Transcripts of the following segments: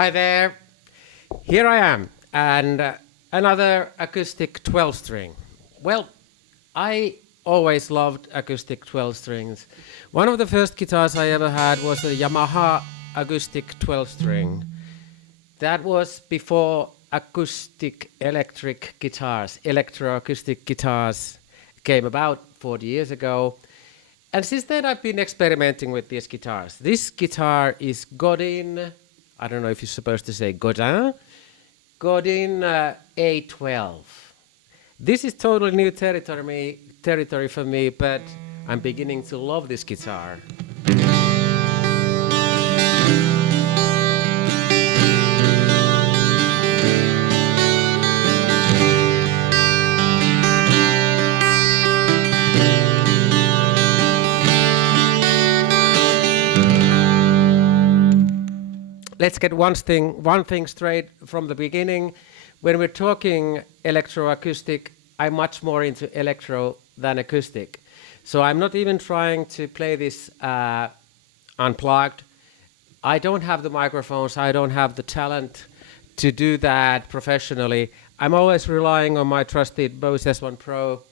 Hi there, here I am, and another acoustic 12 string. Well, I always loved acoustic 12 strings. One of the first guitars I ever had was a Yamaha acoustic 12 string. That was before acoustic electric guitars, electroacoustic guitars came about 40 years ago. And since then I've been experimenting with these guitars. This guitar is Godin, I don't know if you're supposed to say Godin A12. This is totally new territory for me, but I'm beginning to love this guitar. Let's get one thing straight from the beginning. When we're talking electroacoustic, I'm much more into electro than acoustic. So I'm not even trying to play this unplugged. I don't have the microphones, I don't have the talent to do that professionally. I'm always relying on my trusted Bose S1 Pro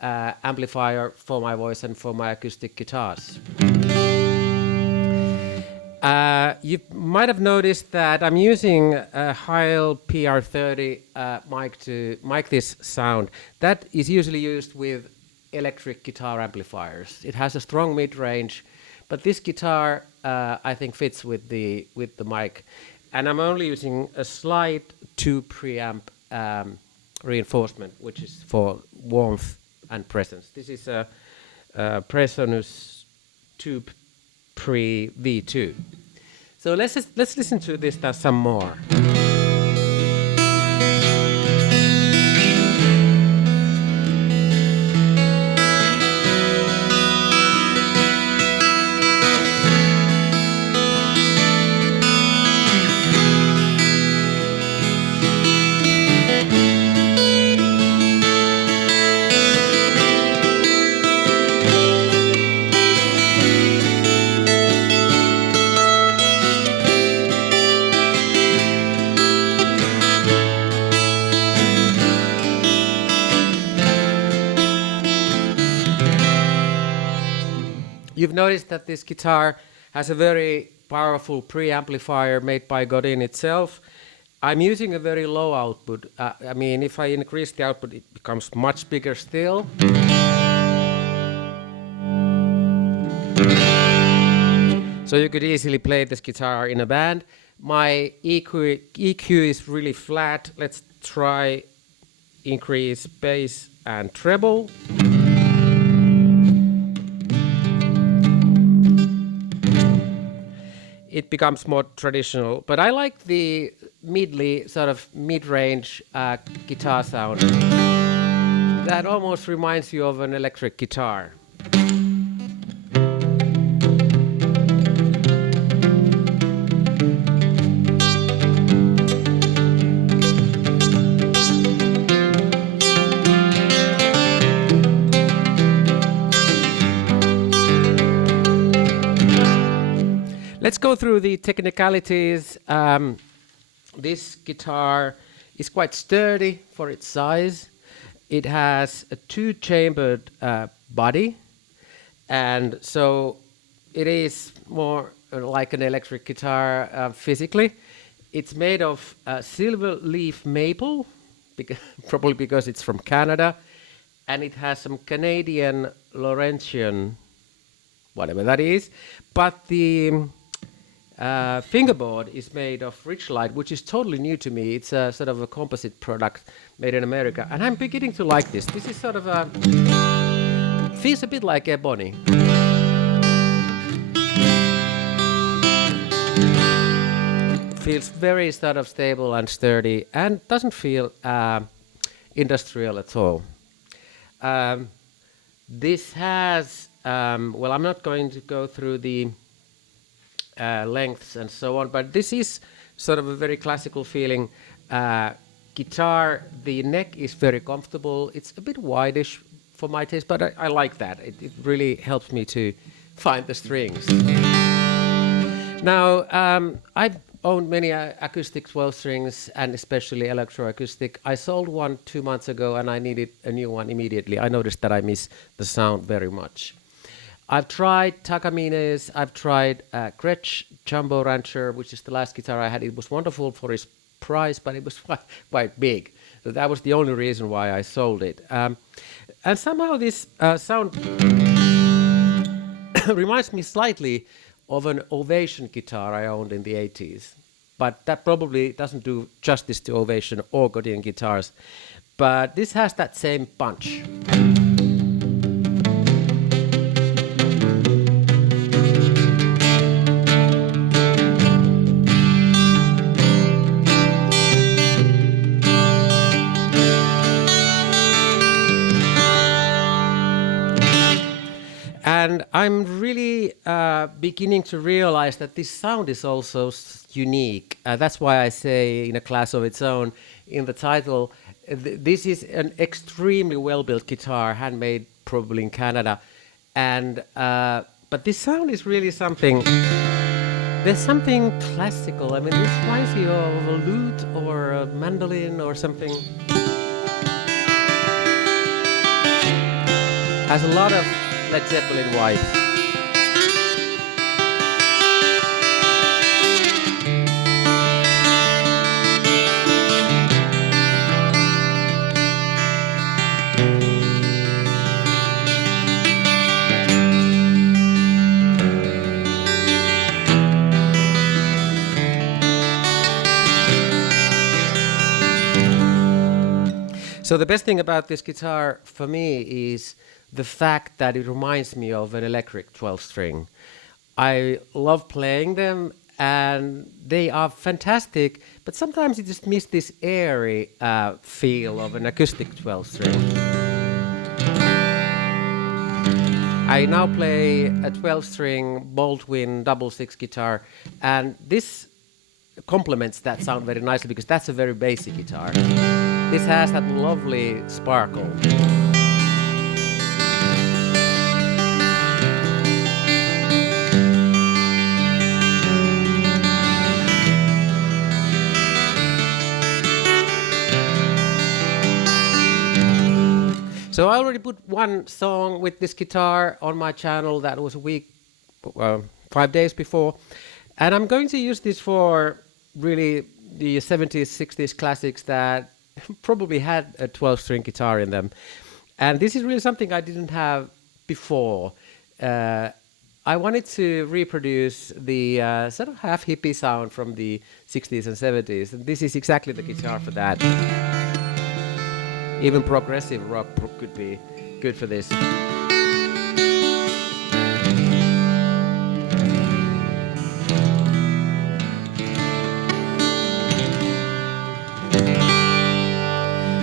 amplifier for my voice and for my acoustic guitars. You might have noticed that I'm using a Heil PR30 mic to mic this sound. That is usually used with electric guitar amplifiers. It has a strong mid-range, but this guitar I think fits with the mic. And I'm only using a slight tube preamp reinforcement, which is for warmth and presence. This is a Presonus tube Pre V2. So let's listen to this some more. You've noticed that this guitar has a very powerful preamplifier made by Godin itself. I'm using a very low output. I mean, if I increase the output, it becomes much bigger still. So you could easily play this guitar in a band. My EQ is really flat. Let's try increase bass and treble. It becomes more traditional, but I like the mid-range guitar sound. That almost reminds you of an electric guitar. Let's go through the technicalities. This guitar is quite sturdy for its size. It has a two-chambered body, and so it is more like an electric guitar physically. It's made of silver leaf maple, probably because it's from Canada, and it has some Canadian Laurentian, whatever that is, but the fingerboard is made of Richlite, which is totally new to me. It's a sort of a composite product made in America, and I'm beginning to like this. This is sort of a feels a bit like ebony. Feels very sort of stable and sturdy, and doesn't feel industrial at all. This has well, I'm not going to go through the lengths and so on, but this is sort of a very classical feeling guitar. The neck is very comfortable. It's a bit wideish for my taste, but I like that. It really helps me to find the strings. Now, I've owned many acoustic 12 strings and especially electroacoustic. I sold one 2 months ago and I needed a new one immediately. I noticed that I miss the sound very much. I've tried Takamines, I've tried Gretsch Jumbo Rancher, which is the last guitar I had. It was wonderful for its price, but it was quite big. So that was the only reason why I sold it. And somehow this sound reminds me slightly of an Ovation guitar I owned in the 80s. But that probably doesn't do justice to Ovation or Godin guitars. But this has that same punch. And I'm really beginning to realize that this sound is also unique. That's why I say in a class of its own in the title, this is an extremely well-built guitar, handmade probably in Canada. And but this sound is really something, there's something classical. I mean, this reminds you of a lute or a mandolin or something. Has a lot of Led Zeppelin vibes. So the best thing about this guitar for me is the fact that it reminds me of an electric 12 string. I love playing them and they are fantastic, but sometimes you just miss this airy feel of an acoustic 12 string. I now play a 12 string Baldwin double six guitar, and this complements that sound very nicely because that's a very basic guitar. This has that lovely sparkle. So I already put one song with this guitar on my channel. That was a week, 5 days before. And I'm going to use this for really the 70s, 60s classics that probably had a 12 string guitar in them. And this is really something I didn't have before. I wanted to reproduce the sort of half hippie sound from the 60s and 70s. And this is exactly the guitar for that. Even progressive rock could be good for this.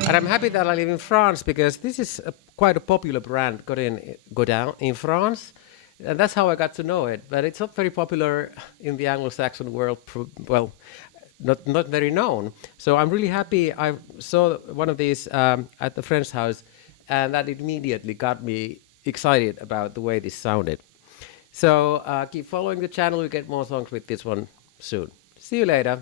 And I'm happy that I live in France because this is quite a popular brand, Godin in France. And that's how I got to know it. But it's not very popular in the Anglo-Saxon world, well, not very known. So I'm really happy. I saw one of these at the friend's house, and that immediately got me excited about the way this sounded. So keep following the channel. You get more songs with this one soon. See you later.